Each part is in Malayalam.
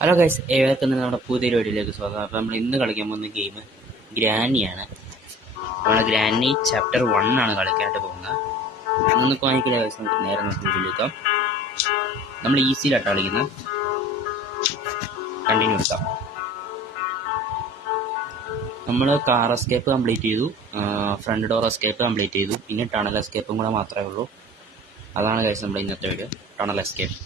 ഹലോ ഗൈസ്, ഏവർക്കും നമ്മുടെ പുതിയൊരു വീഡിയോയിലേക്ക് സ്വാഗതം. അപ്പോൾ നമ്മൾ ഇന്ന് കളിക്കാൻ പോകുന്ന ഗെയിം ഗ്രാനിയാണ്. നമ്മൾ ഗ്രാനി ചാപ്റ്റർ 1 ആണ് കളിക്കാനായിട്ട് പോകുന്നത്. അതൊന്ന് വാങ്ങിക്കില്ല ഗൈസ്, നമുക്ക് നേരെ വീഡിയോയിലേക്കാം. നമ്മൾ ഈസിയിലാട്ടോ കളിക്കുന്നത്. കണ്ടിന്യൂ എടുക്കാം. നമ്മൾ കാർ എസ്കേപ്പ് കംപ്ലീറ്റ് ചെയ്തു, ഫ്രണ്ട് ഡോർ എസ്കേപ്പ് കംപ്ലീറ്റ് ചെയ്തു, പിന്നെ ടണൽ എസ്കേപ്പും കൂടെ മാത്രമേ ഉള്ളൂ. അതാണ് ഗൈസ് നമ്മുടെ ഇന്നത്തെ വീഡിയോ, ടണൽ എസ്കേപ്പ്.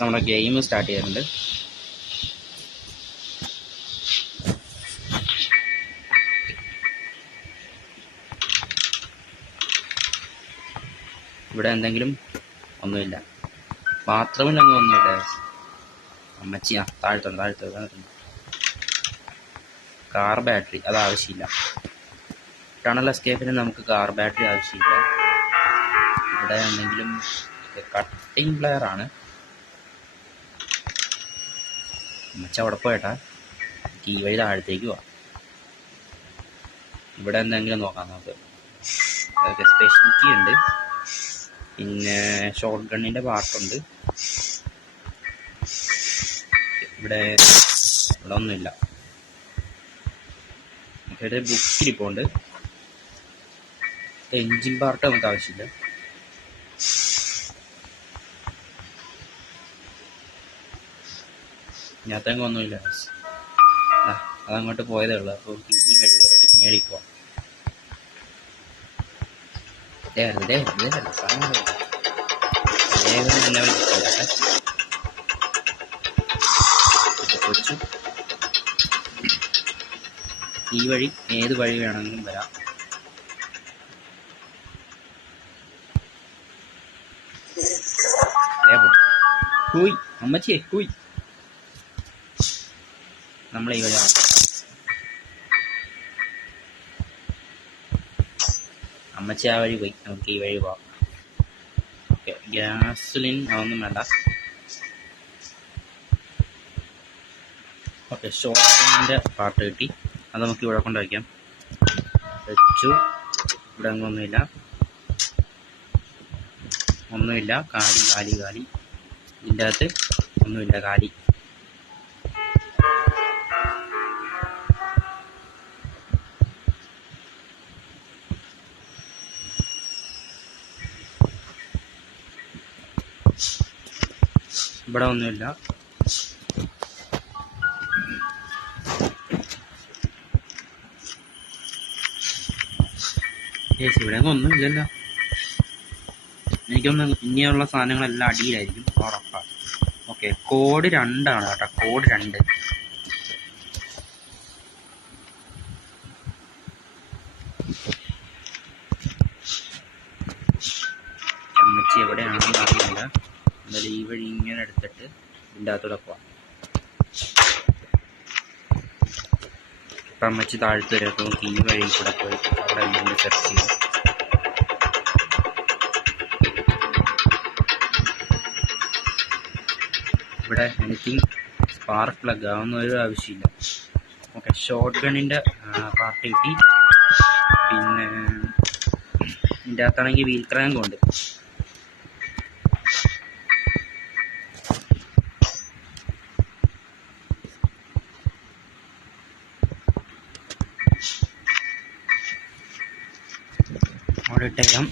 നമ്മുടെ ഗെയിം സ്റ്റാർട്ട് ചെയ്യുന്നുണ്ട്. ഇവിടെ എന്തെങ്കിലും ഒന്നുമില്ല, ബാത്റൂമിലൊന്നും ഒന്നുമില്ല. അമ്മച്ചിയാ താഴ്ത്തുണ്ട്. കാർ ബാറ്ററി അത് ആവശ്യമില്ല. ടണൽ എസ്കേപ്പിന് നമുക്ക് കാർ ബാറ്ററി ആവശ്യമില്ല. ഇവിടെ എന്തെങ്കിലും കട്ടിങ് പ്ലെയർ ആണ്. അമ്മച്ച അവിടെ പോയിട്ടാ ഈ വഴി താഴത്തേക്ക് പോവാം. ഇവിടെ എന്തെങ്കിലും നോക്കാം നമുക്ക്. അതൊക്കെ സ്പെഷ്യൽ കീ ഉണ്ട്, പിന്നെ ഷോട്ട് ഗണ്ണിൻ്റെ പാർട്ടുണ്ട്. ഇവിടെ ഒന്നുമില്ല. ഇവിടെ ബുക്കിലിപ്പോണ്ട്. എൻജിൻ പാർട്ട് നമുക്ക് ആവശ്യമില്ല. ഇതിനകത്തെങ്കിലും ഒന്നുമില്ല. അതങ്ങോട്ട് പോയതേ ഉള്ളൂ. അപ്പോൾ ഈ വഴി കയറിയിട്ട് മേളിൽ പോവാം. ഈ വഴി ഏത് വഴി വേണമെങ്കിലും വരാം. കൂയ് അമ്മച്ചിയെ കൂയ്. നമ്മളെ ഈ വഴി അമ്മച്ചി ആ വഴി പോയി, നമുക്ക് ഈ വഴി പോവാം. ഓക്കെ, ഗ്യാസുലിൻ അതൊന്നും വേണ്ട. ഓക്കെ, ഷോട്ടിൻ്റെ പാർട്ട് കിട്ടി. അത് നമുക്ക് ഇവിടെ കൊണ്ട് വയ്ക്കാം. വെച്ചു. ഇവിടെ ഒന്നുമില്ല. കാലി. ഇതിൻ്റെ അകത്ത് ഒന്നുമില്ല, കാലി. ഇവിടെ ഒന്നുമില്ല. ഇവിടെ ഒന്നുമില്ലല്ലോ. എനിക്കൊന്ന് ഇനിയുള്ള സാധനങ്ങളെല്ലാം അടിയിലായിരിക്കും, ഉറപ്പാണ്. ഓക്കെ, കോഡ് 2 ആണ് കേട്ടോ. കോഡ് 2. അമ്മച്ചി എവിടെയാണെന്ന് അറിയില്ല. എന്നാലും ഈ വഴി ഇങ്ങനെ എടുത്തിട്ട് ഇതിൻ്റെ അകത്തൂടെ പോവാം. ഇപ്പം അമ്മച്ചി താഴ്ത്തു വരും. അപ്പോൾ നമുക്ക് ഈ വഴി കൂടെ പോയിട്ട് അവിടെ എന്തെങ്കിലും സെർച്ച് ചെയ്യും. ഇവിടെ എനിത്തിങ് സ്പാർക്ക് പ്ലഗ് ആവുന്ന ഒരു ആവശ്യമില്ല. ഓക്കെ, ഷോട്ട് ഗണ്ണിൻ്റെ പാർട്ട് കിട്ടി. പിന്നെ ഇതിൻ്റെ അകത്താണെങ്കിൽ വീൽ ക്രാങ്കും ഉണ്ട്. അവിടെ ഇട്ടേക്കാം.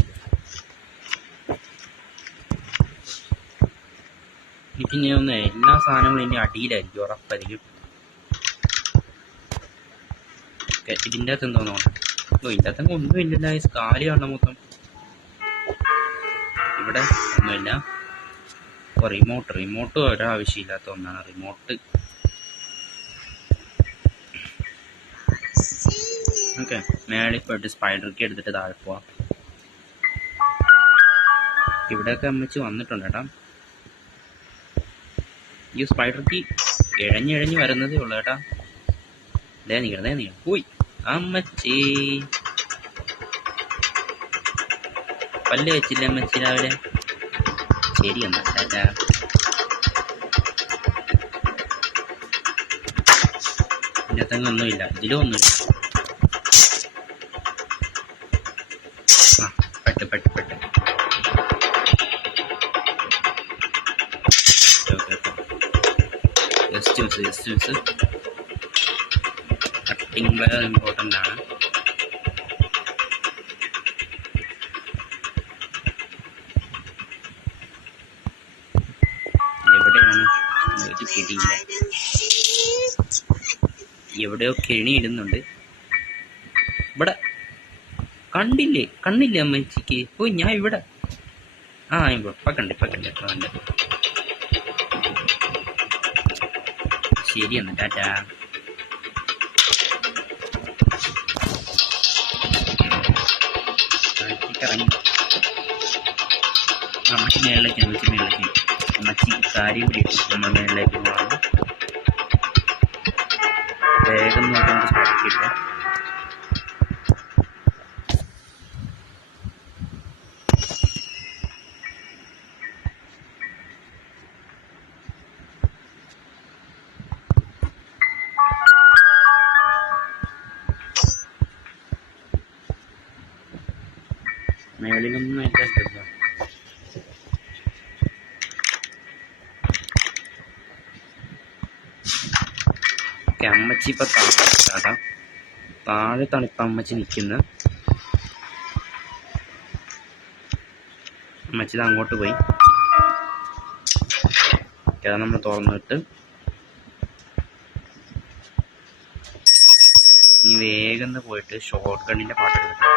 ഇതിന് ഒന്ന് എല്ലാ സാധനങ്ങളും ഇനി അടിയിലായിരിക്കും, ഉറപ്പായിരിക്കും. ഇതിൻ്റെ അകത്ത് എന്തോ നോക്കാം. ഇതിൻ്റെ അകത്ത് ഒന്നും ഇല്ലല്ലോ, കാലി കാണണം മൊത്തം. ഇവിടെ ഒന്നുമില്ല. അപ്പോൾ റിമോട്ട് ഒരാവശ്യമില്ലാത്ത ഒന്നാണ് റിമോട്ട്. ഓക്കെ, മേളിൽ പോയിട്ട് സ്പൈഡർ കീ എടുത്തിട്ട് താഴെ പോവാം. ഇവിടെയൊക്കെ അമ്മച്ച് വന്നിട്ടുണ്ട് കേട്ടോ. ഈ സ്പൈഡർ കീ ഇഴഞ്ഞ് വരുന്നതേ ഉള്ളൂ കേട്ടാ. ദേ നീ പോയി അമ്മച്ചി. പല്ല് വെച്ചില്ല അമ്മച്ചി രാവിലെ. ശരി എന്നാ ടാറ്റാ. ഇതിനകത്തെങ്കിലും ഒന്നുമില്ല, ഇതിലും ഒന്നുമില്ല. പെട്ട് just miss. Cutting player important ആണ്. എവിടെയാണ് ഒരു പിടിയില്ല. എവിടെയോ കെണി ഇടുന്നുണ്ട്. ഇവിടെ കണ്ടില്ലേ അമ്മച്ചിക്ക്? ഓ ഞാൻ ഇവിടെ ഇപ്പൊ കണ്ട്. ശരി എന്നാ ടാറ്റാ. ഇറങ്ങി അമ്മച്ചി മേളിലേക്ക് അമ്മച്ചി കാര്യം പിടിക്കും. നമ്മൾ മേളിലേക്ക് പോകണം. വേഗം നോക്കാൻ സാധിക്കില്ല. മേളിലൊന്നും ആയിട്ടല്ലോ. അമ്മച്ചി ഇപ്പൊ താഴത്താണ് ഇപ്പൊ അമ്മച്ചി നിൽക്കുന്നത്. അമ്മച്ചി അങ്ങോട്ട് പോയി. അത് നമ്മൾ തുറന്നിട്ട് ഇനി വേഗം പോയിട്ട് ഷോർട്ട് ഗണ്ണിന്റെ പാട്ട് എടുക്കാം.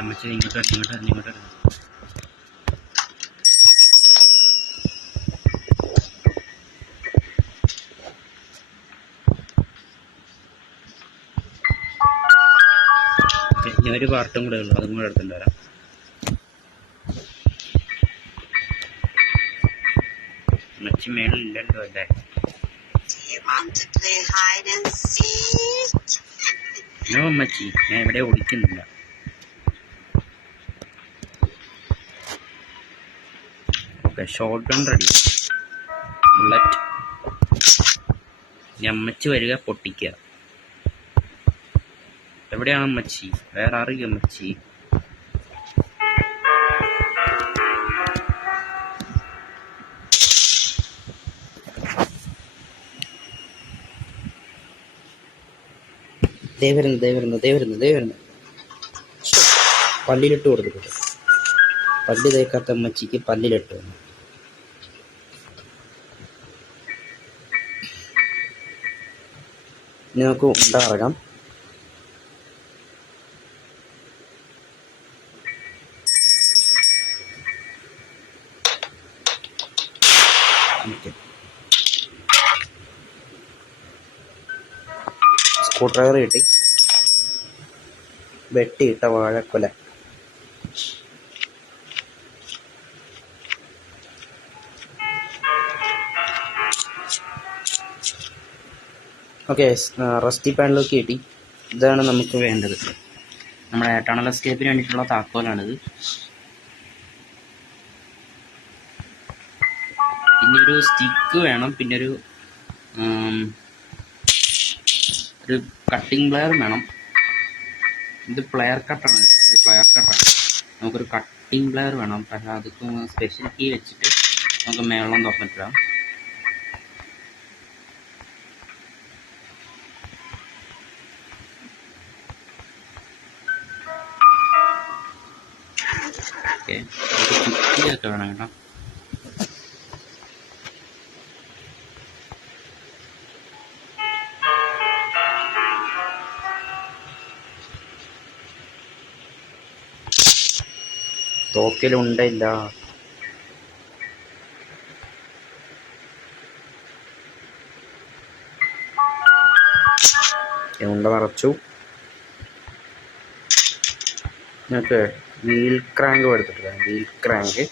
അമ്മച്ചി ഇങ്ങോട്ട് ഇനി ഒരു പാർട്ടും കൂടെ ഉള്ളു, അതും കൂടെ എടുത്തിട്ട് വരാം. അമ്മച്ചി മേളിലില്ലല്ലോ അല്ലേ? നോ അമ്മച്ചി, ഞാൻ എവിടെ ഓടിക്കുന്നില്ല. Okay, shotgun ready. Bullet. ഇനി അമ്മച്ചി വരിക, പൊട്ടിക്കുക. എവിടെയാണ് അമ്മച്ചി? വേറെ അറിയ അമ്മച്ചി? ദേ വരുന്നു. പല്ലിലിട്ട് കൊടുത്തിട്ടുണ്ട്. പല്ല് തേക്കാത്ത അമ്മച്ചിക്ക് പല്ലിലിട്ട് വന്നു. ഇനി നമുക്ക് ഉണ്ടാകാം. സ്ക്രൂ ഡ്രൈവർ കിട്ടി. വെട്ടിയിട്ട വാഴക്കൊല. ഓക്കെ, റസ്റ്റി പാനിലേക്ക് കിട്ടി. ഇതാണ് നമുക്ക് വേണ്ടത്. നമ്മുടെ ടണൽ എസ്കേപ്പിന് വേണ്ടിയിട്ടുള്ള താക്കോലാണിത്. പിന്നെ ഒരു സ്റ്റിക്ക് വേണം. പിന്നെ ഒരു കട്ടിംഗ് പ്ലെയർ വേണം. ഇത് പ്ലെയർ കട്ടാണ്. നമുക്കൊരു കട്ടിംഗ് പ്ലെയർ വേണം. പക്ഷേ അതൊക്കെ സ്പെഷ്യൽ കീ വെച്ചിട്ട് നമുക്ക് മേളം തുറന്നിട്ടിടാം. ഓക്കെ, കുറ്റിയൊക്കെ വേണം കേട്ടോ. തോക്കിലുണ്ടില്ല. ഉണ്ട നിറച്ചു. നമുക്ക് വീൽ ക്രാങ്ക് എടുത്തിട്ടില്ല. വീൽ ക്രാങ്ക്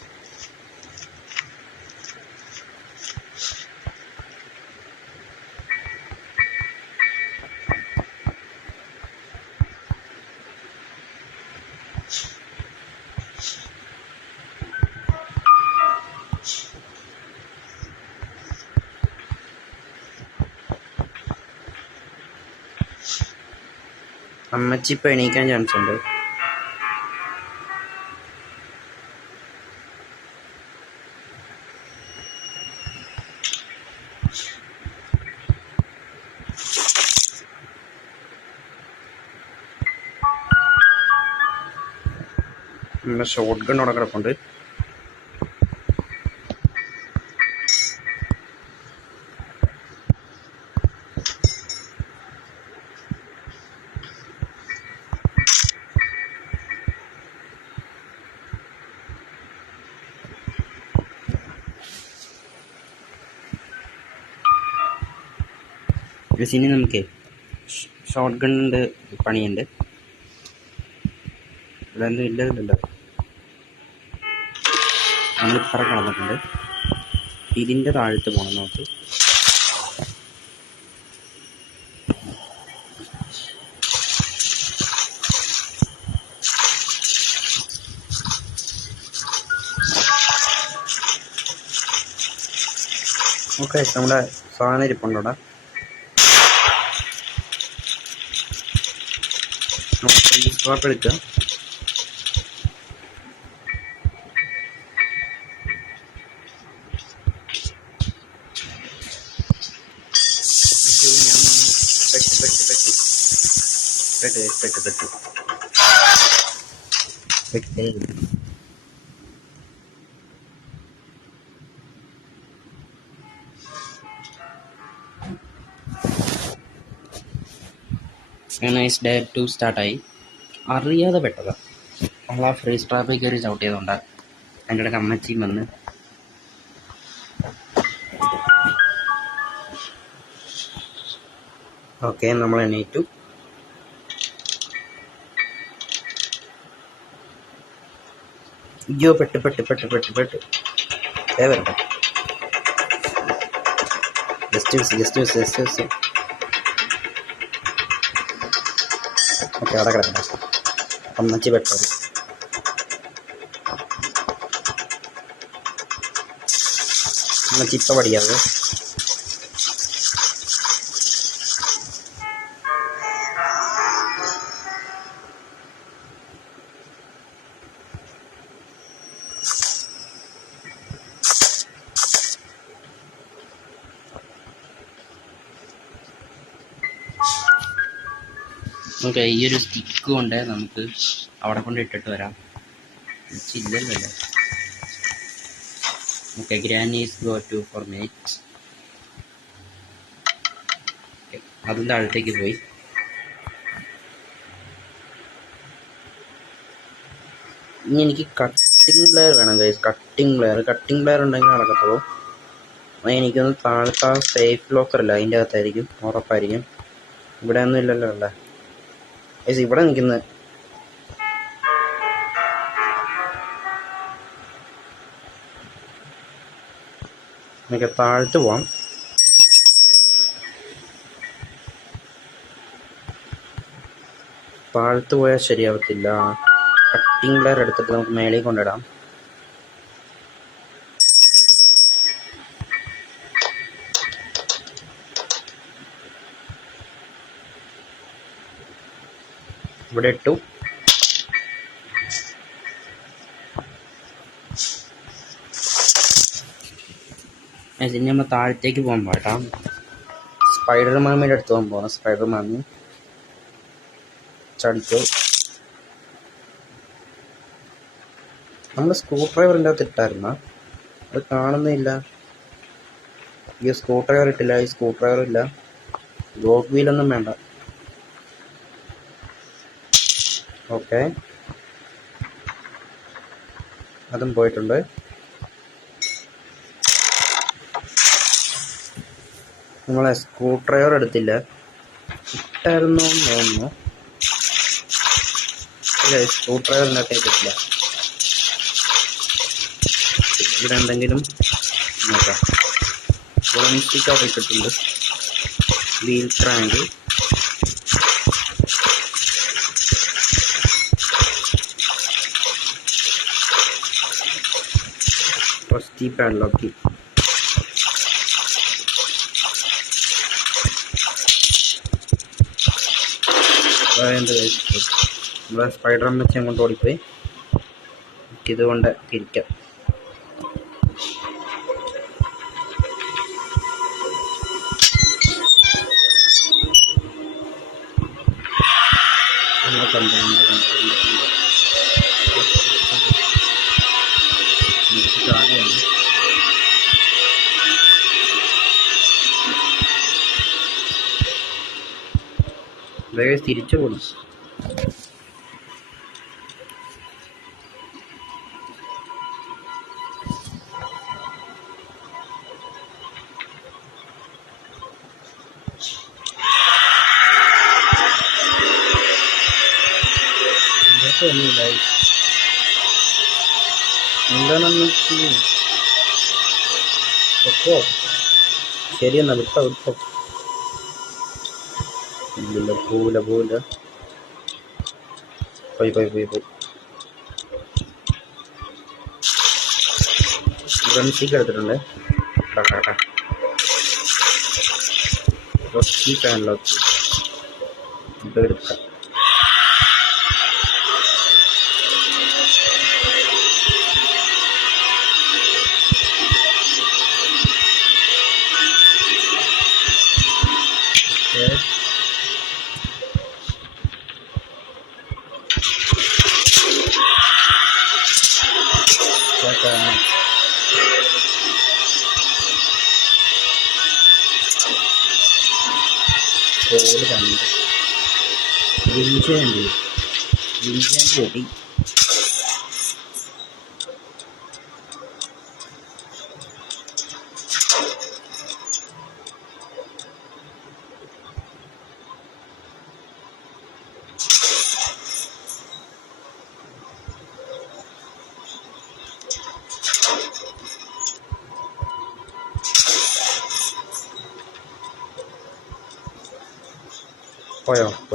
അമ്മച്ചി ഇപ്പം എണീക്കാൻ ചാൻസ് ഉണ്ട്. നമ്മുടെ ഷോട്ട് ഗൺ അവിടെ കിടപ്പുണ്ട്. ഇനി നമുക്ക് ഷോട്ട് ഗണ്ണിൻ്റെ പണിയുണ്ട്. ഇവിടെ ഒന്നും ഇല്ലല്ലോ, നമ്മളിപ്പറ കളന്നിട്ടുണ്ട്. ഇതിൻ്റെ താഴത്ത് പോകണം നമുക്ക്. ഓക്കെ, നമ്മുടെ സാധനം ഇരിപ്പുണ്ട് അവിടെ. സ്ക്രാപ്പ് എടുക്കുക. Nice day 2 സ്റ്റാർട്ടായി. അറിയാതെ പെട്ടതാ. നമ്മൾ ആ ഫ്രീ സ്ട്രാപ്പിൽ കയറി ചവിട്ട് ചെയ്തുകൊണ്ടാണ് അതിൻ്റെ ഇടയ്ക്ക് അമ്മച്ചിയും വന്ന്. ഓക്കെ, നമ്മൾ എണീറ്റു. അയ്യോ, പെട്ട് വരട്ടെ. ജസ്റ്റ് ഓക്കെ, അവിടെ കിടക്കട്ടെ. അമ്മച്ചി പെട്ടത്. അമ്മച്ചി ഇപ്പം പഠിക്കാതെ. ഓക്കെ, ഈ ഒരു സ്റ്റിക്ക് കൊണ്ട് നമുക്ക് അവിടെ കൊണ്ട് ഇട്ടിട്ട് വരാം. ഇല്ലല്ലോ. ഓക്കെ, ഗ്രാനീസ് ഗോ ടു ഫോർ മിനിറ്റ്സ്. അതിൻ്റെ അടുത്തേക്ക് പോയി. ഇനി എനിക്ക് കട്ടിംഗ് പ്ലെയർ വേണം ഗൈസ്. കട്ടിംഗ് പ്ലെയർ ഉണ്ടെങ്കിൽ നടക്കത്തുള്ളൂ. എനിക്കൊന്ന് താഴത്തെ സേഫ് ലോക്കർ ഇല്ല, അതിൻ്റെ അകത്തായിരിക്കും, ഉറപ്പായിരിക്കും. ഇവിടെ ഒന്നും ഇല്ലല്ലോ അല്ലേ ഗൈസ്? ഇവിടെ നിൽക്കുന്നത് എനിക്ക് താഴത്ത് പോവാം. താഴത്ത് പോയാൽ ശരിയാവത്തില്ല. കട്ടിംഗ് പ്ലെയർ എടുത്തിട്ട് നമുക്ക് മേളിൽ കൊണ്ടിടാം. ഇവിടെ ഇട്ടു. ഇനി നമ്മൾ താഴത്തേക്ക് പോകാൻ പാട്ടാ. സ്പൈഡർ മാമിയുടെ അടുത്ത് പോകാൻ പോകണം. സ്പൈഡർ മാമി ചടിച്ചു. നമ്മൾ സ്ക്രൂ ഡ്രൈവറിൻ്റെ അകത്ത് ഇട്ടായിരുന്ന അത് കാണുന്നില്ല. ഈ സ്ക്രൂ ഡ്രൈവർ ഇട്ടില്ല, ഈ സ്ക്രൂ ഡ്രൈവർ ഇല്ല. ഗോഗ് വീലൊന്നും വേണ്ട. ഓക്കെ, അതും പോയിട്ടുണ്ട്. നമ്മളെ സ്ക്രൂ ഡ്രൈവർ എടുത്തില്ല, ഇട്ടായിരുന്നു തോന്നുന്നു. ഇല്ല, സ്ക്രൂ ഡ്രൈവറിനകത്തേക്ക് ഇട്ടില്ല. ഇവിടെ എന്തെങ്കിലും നോക്കാം. ഇവിടെ സ്റ്റിക്ക് അവിടെ ഇട്ടിട്ടുണ്ട്. Wheel crank, first padlock. നമ്മുടെ സ്പൈഡർ അമ്മച്ചി അങ്ങോട്ട് ഓടിപ്പോയി. ഇതുകൊണ്ട് ഇരിക്കാം. തിരിച്ചു പോയി. എന്താണെന്ന് ഒക്കോ ശരിയെന്നാ വിട്ടോ ഇല്ല പോവില്ല പോയി സീക്ക് എടുത്തിട്ടുണ്ട്. സീക്കാണല്ലോ എടുക്കാം. കോഡ് കണ്ട് വിളിച്ചേണ്ടി കൂടി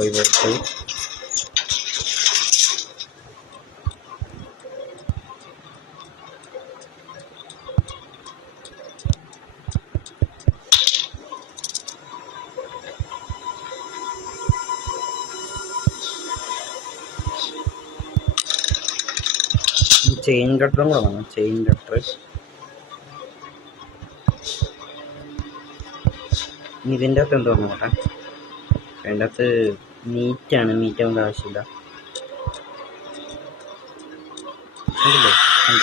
പോയി ചെയിൻ കട്ടറും കൂടെ വേണം. ചെയിൻ കട്ടർ ഇതിൻ്റെ അകത്ത് എന്തോ നോട്ടെ. അതിൻ്റെ അകത്ത് മീറ്റാണ്. മീറ്റ് ആവേണ്ട ആവശ്യമില്ല.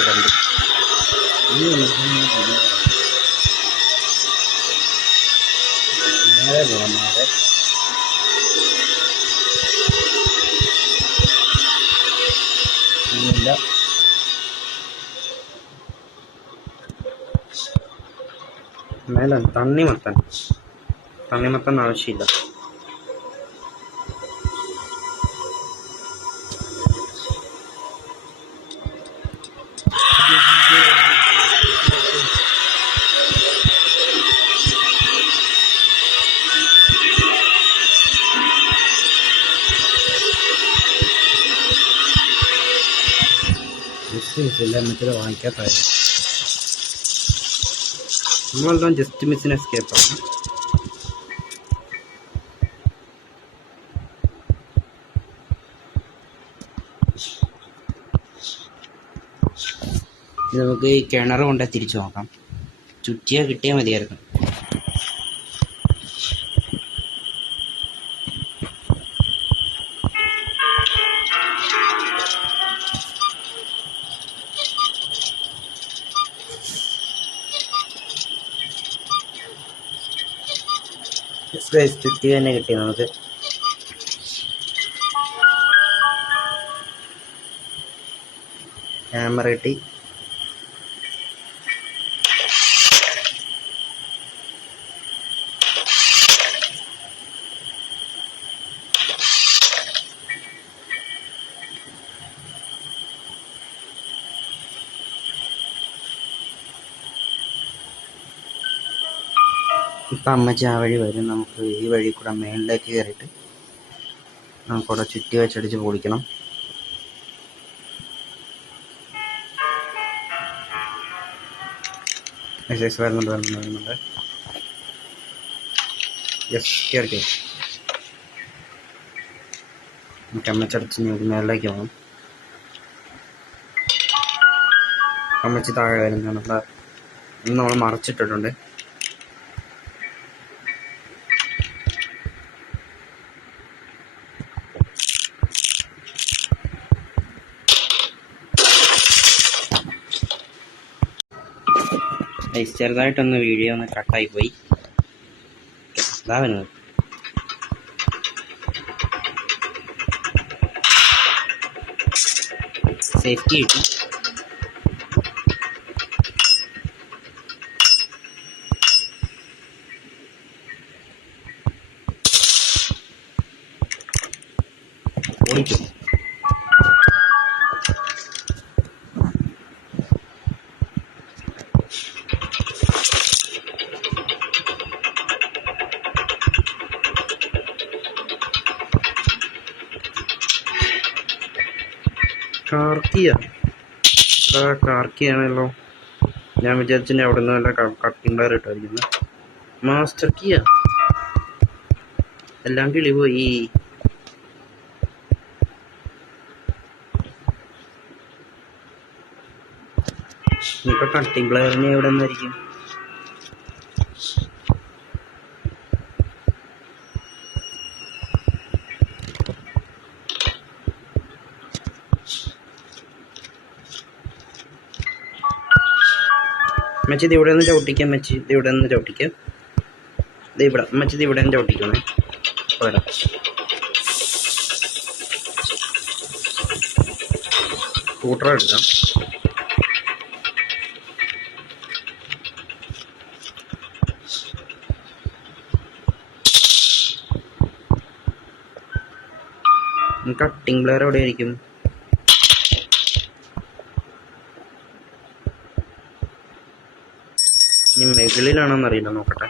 കണ്ട് നേരെ പോകാം. നേരെ ഇല്ല മേലെ തണ്ണിമത്തൻ ആവശ്യമില്ല. മറ്റേ വാങ്ങിക്കാത്തായിരുന്നു. നമ്മളെല്ലാം ജസ്റ്റ് മിസ്സിന് എസ്കേപ്പാണ്. ഇത് നമുക്ക് ഈ കിണർ കൊണ്ട് തിരിച്ചു നോക്കാം. ചുറ്റിയാൽ കിട്ടിയാൽ മതിയായിരുന്നു. ചുറ്റി തന്നെ കിട്ടി നമുക്ക്. ക്യാമറ കിട്ടി. ഇപ്പം അമ്മച്ചി ആ വഴി വരും. നമുക്ക് ഈ വഴി കൂടെ മേളിലേക്ക് കയറിയിട്ട് നമുക്കവിടെ ചുറ്റി വെച്ചടിച്ച് പൊളിക്കണം. വരുന്നുണ്ട്. യെസ് കയറി. നമുക്ക് അമ്മച്ചടിച്ച് മേളിലേക്ക് പോകാം. അമ്മച്ചി താഴെ വരുന്നതാണ്. നമ്മൾ മറച്ചിട്ടിട്ടുണ്ട്. ചെറുതായിട്ടൊന്ന് വീഡിയോ ഒന്ന് കട്ടായി പോയി. ഇതാ വരുന്നത്. സേഫ്റ്റി കിട്ടി. ഓടിക്കും. കാർക്കിയാണല്ലോ. ഞാൻ വിചാരിച്ചു അവിടെ നിന്ന് നല്ല കട്ടിംഗ് പ്ലെയർ ഇട്ടായിരിക്കുന്നു. മാസ്റ്റർ കീയാ, എല്ലാം കിളി പോയി. ഇനിയിപ്പോൾ കട്ടിംഗ് പ്ലെയറിന് എവിടെ നിന്നായിരിക്കും? മച്ചി ഇത് ഇവിടെ നിന്ന് ചവിട്ടിക്കാം. മച്ചി ഇത് ഇവിടെ നിന്ന് ചവിട്ടിക്കാം. ഇത് ഇവിടെ മച്ചി ഇത് ഇവിടെ നിന്ന് ചവിട്ടിക്കണേ. പോരാ, സ്കൂട്ടർ എടുക്കാം. കട്ടിംഗ് പ്ലെയർ എവിടെ ആയിരിക്കും? ഇനി മുകളിലാണോന്ന് അറിയില്ല, നോക്കട്ടെ.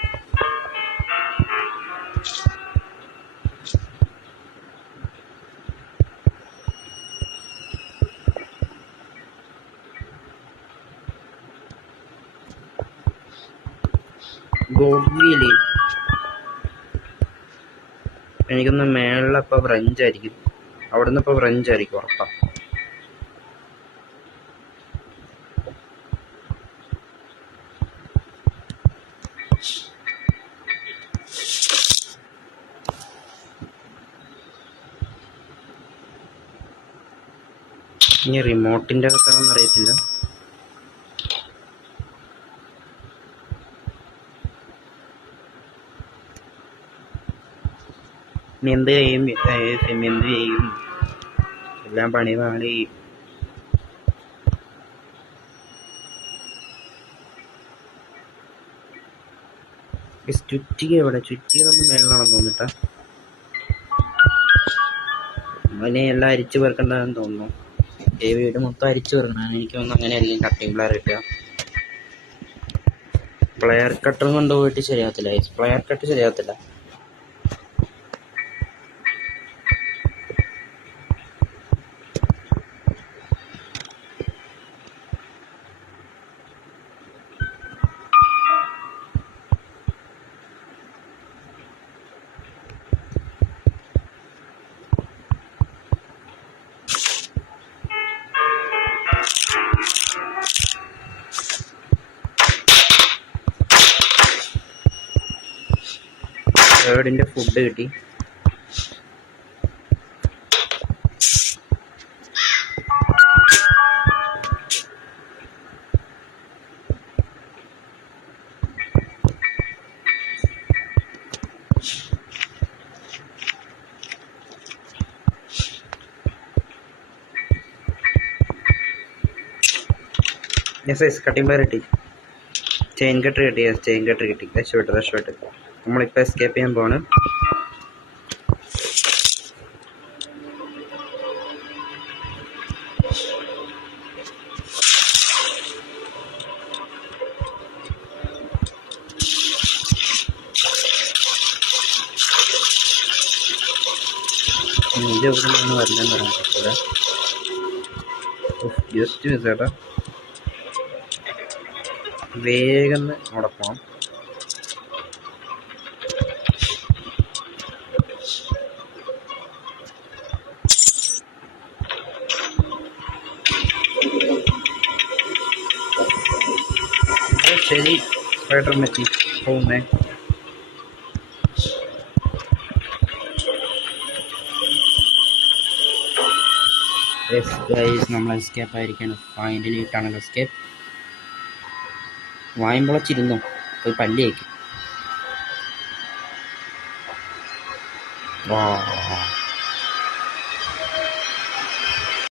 ഗോഡ്വില് എനിക്കൊന്ന് മേളിലപ്പോൾ ഫ്രഞ്ച് ആയിരിക്കും. അവിടുന്ന് ഇപ്പോൾ ഫ്രഞ്ച് ആയിരിക്കും ഉറപ്പാണ്. ഇനി റിമോട്ടിൻ്റെ അകത്താണെന്ന് അറിയത്തില്ല. ഇനി എന്ത് ചെയ്യും? എന്ത് ചെയ്യും? എല്ലാം പണി പാളി. ചുറ്റിക എവിടെ? ചുറ്റിക നമ്മൾ മേളാണെന്ന് തോന്നിട്ടാ. അവനെ എല്ലാം അരിച്ചു പേർക്കണ്ടെന്ന് തോന്നുന്നു. വീട് മൊത്തം അരിച്ചു പേർക്കണം. എനിക്ക് തോന്നുന്നു അങ്ങനെയല്ലേ കട്ടിംഗ് പ്ലെയർ കിട്ടുക. പ്ലെയർ കട്ടർ കൊണ്ടുപോയിട്ട് ശരിയാകത്തില്ല. പ്ലെയർ കട്ട് ശരിയാകത്തില്ല. ബേർഡിൻ്റെ ഫുഡ് കിട്ടി. കട്ടിംഗ് പ്ലെയർ കിട്ടി. ചെയിൻ കട്ടർ കിട്ടി. ചെയിൻ കട്ടർ കിട്ടി. രക്ഷപ്പെട്ട് നമ്മളിപ്പോൾ എസ്കേപ്പ് ചെയ്യാൻ പോവാണ്. ഇത് എവിടെ നിന്നാണ് വരലെന്ന് പറയാൻ പറ്റില്ല. ജസ്റ്റ് മിസ്സേട്ടാ, വേഗം അവിടെ പോകാം. ശരി, സ്പൈഡർ മെറ്റി പോകുന്നേ. നമ്മൾ എസ്കേപ്പ് ആയിരിക്കാണ്. Finally tunnel escape. വായുമ്പളച്ചിരുന്നു പോയി പല്ലിയേക്ക്. വാ